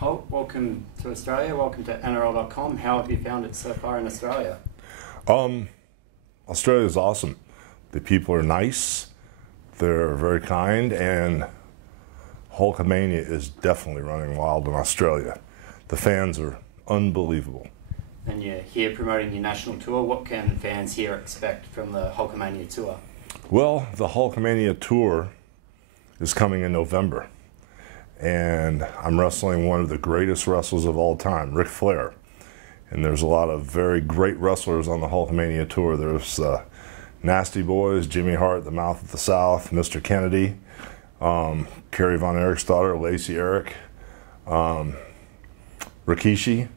Hulk, welcome to Australia, welcome to NRL.com. How have you found it so far in Australia? Australia is awesome. The people are nice, they're very kind, and Hulkamania is definitely running wild in Australia. The fans are unbelievable. And you're here promoting your national tour. What can fans here expect from the Hulkamania tour? Well, the Hulkamania tour is coming in November, and I'm wrestling one of the greatest wrestlers of all time, Ric Flair. And there's a lot of very great wrestlers on the Hulkamania tour. There's Nasty Boys, Jimmy Hart, the Mouth of the South, Mr. Kennedy, Kerry Von Erich's daughter, Lacey Eric, Rikishi,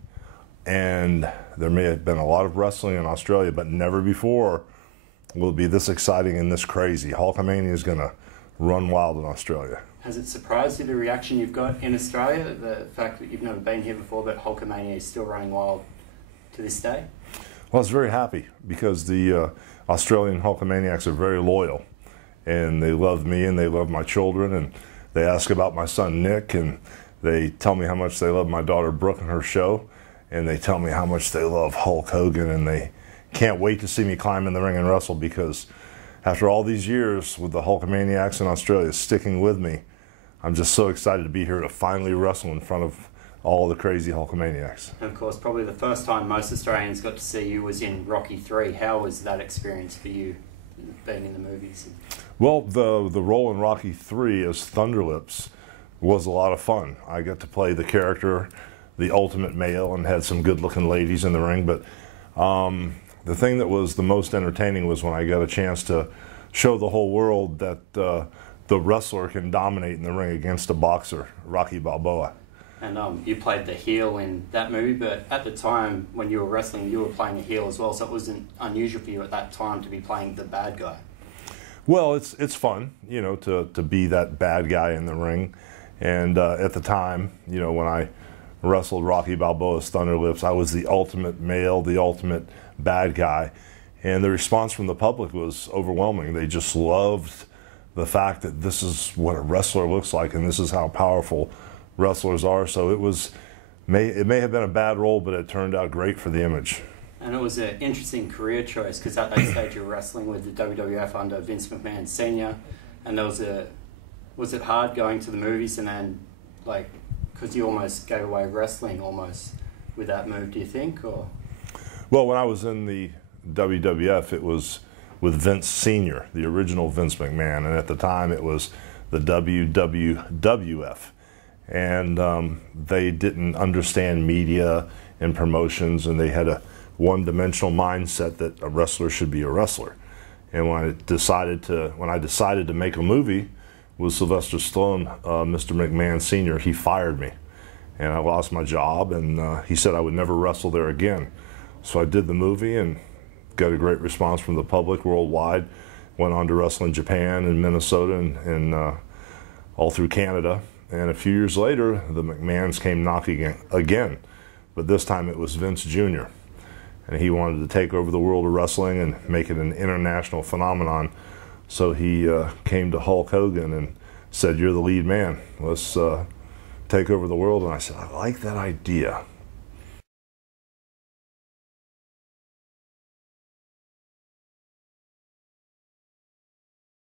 and there may have been a lot of wrestling in Australia, but never before will it be this exciting and this crazy. Hulkamania is going to run wild in Australia. Has it surprised you, the reaction you've got in Australia, the fact that you've never been here before, but Hulkamania is still running wild to this day? Well, I was very happy because the Australian Hulkamaniacs are very loyal, and they love me and they love my children, and they ask about my son Nick, and they tell me how much they love my daughter Brooke and her show, and they tell me how much they love Hulk Hogan, and they can't wait to see me climb in the ring and wrestle, because after all these years with the Hulkamaniacs in Australia sticking with me, I'm just so excited to be here to finally wrestle in front of all the crazy Hulkamaniacs. And of course, probably the first time most Australians got to see you was in Rocky III. How was that experience for you, being in the movies? Well, the role in Rocky III as Thunderlips was a lot of fun. I got to play the character, the ultimate male, and had some good-looking ladies in the ring. But the thing that was the most entertaining was when I got a chance to show the whole world that the wrestler can dominate in the ring against a boxer, Rocky Balboa. And you played the heel in that movie, but at the time when you were wrestling, you were playing a heel as well, so it wasn't unusual for you at that time to be playing the bad guy. Well, it's fun, you know, to be that bad guy in the ring. And at the time, you know, when I wrestled Rocky Balboa's Thunderlips, I was the ultimate male, the ultimate bad guy. And the response from the public was overwhelming. They just loved the fact that this is what a wrestler looks like, and this is how powerful wrestlers are. So it may have been a bad role, but it turned out great for the image. And it was an interesting career choice, because at that stage you were wrestling with the WWF under Vince McMahon Sr. And was it hard going to the movies and then, like, because you almost gave away wrestling almost with that move, do you think? Or? Well, when I was in the WWF, it was with Vince Sr., the original Vince McMahon, and at the time it was the WWF. And they didn't understand media and promotions, and they had a one-dimensional mindset that a wrestler should be a wrestler. And when I decided to make a movie with Sylvester Stallone, Mr. McMahon Sr., he fired me, and I lost my job, and he said I would never wrestle there again. So I did the movie and got a great response from the public worldwide. Went on to wrestle in Japan and Minnesota and all through Canada. And a few years later, the McMahons came knocking again, but this time it was Vince Jr. And he wanted to take over the world of wrestling and make it an international phenomenon. So he came to Hulk Hogan and said, "You're the lead man. Let's take over the world." And I said, "I like that idea."